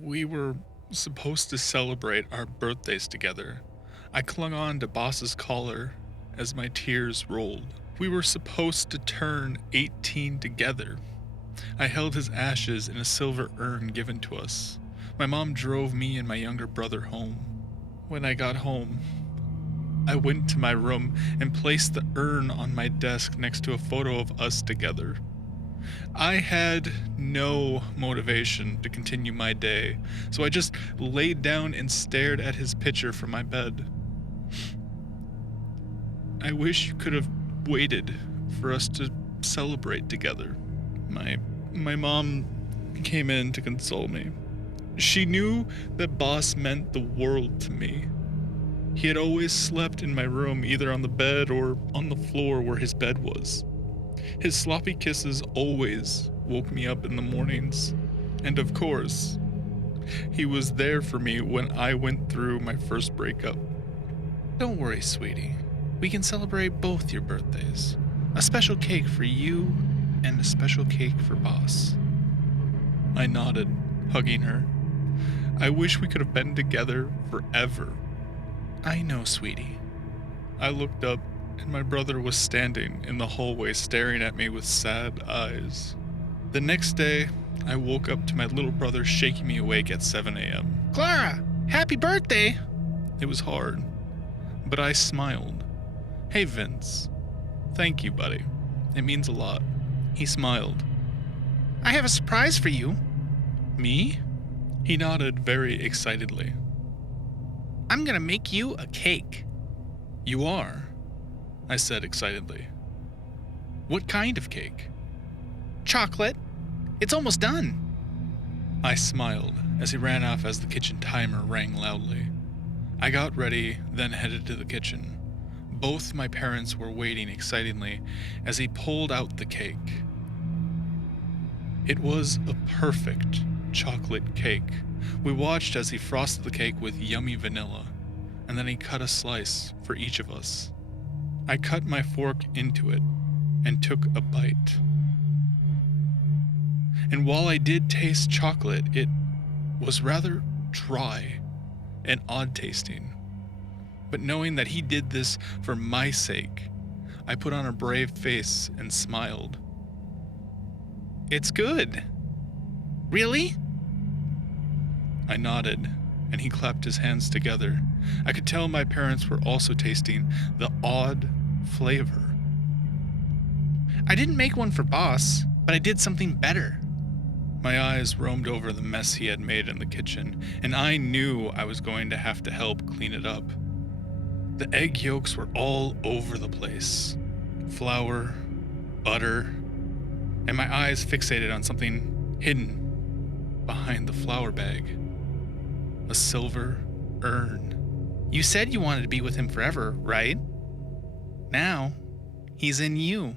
We were supposed to celebrate our birthdays together. I clung on to Boss's collar as my tears rolled. We were supposed to turn 18 together. I held his ashes in a silver urn given to us. My mom drove me and my younger brother home. When I got home, I went to my room and placed the urn on my desk next to a photo of us together. I had no motivation to continue my day, so I just laid down and stared at his picture from my bed. I wish you could have waited for us to celebrate together. My mom came in to console me. She knew that Boss meant the world to me. He had always slept in my room, either on the bed or on the floor where his bed was. His sloppy kisses always woke me up in the mornings. And of course, he was there for me when I went through my first breakup. Don't worry, sweetie. We can celebrate both your birthdays. A special cake for you and a special cake for Boss. I nodded, hugging her. I wish we could have been together forever. I know, sweetie. I looked up, and my brother was standing in the hallway staring at me with sad eyes. The next day, I woke up to my little brother shaking me awake at 7 a.m. Clara, happy birthday! It was hard, but I smiled. Hey, Vince. Thank you, buddy. It means a lot. He smiled. I have a surprise for you. Me? He nodded very excitedly. I'm gonna make you a cake. You are? I said excitedly. What kind of cake? Chocolate. It's almost done. I smiled as he ran off as the kitchen timer rang loudly. I got ready, then headed to the kitchen. Both my parents were waiting excitedly as he pulled out the cake. It was a perfect chocolate cake. We watched as he frosted the cake with yummy vanilla, and then he cut a slice for each of us. I cut my fork into it and took a bite. And while I did taste chocolate, it was rather dry and odd tasting. But knowing that he did this for my sake, I put on a brave face and smiled. It's good. Really? I nodded, and he clapped his hands together. I could tell my parents were also tasting the odd flavor. I didn't make one for Boss, but I did something better. My eyes roamed over the mess he had made in the kitchen, and I knew I was going to have to help clean it up. The egg yolks were all over the place. Flour, butter, and my eyes fixated on something hidden behind the flour bag. A silver urn. You said you wanted to be with him forever, right? Now, he's in you.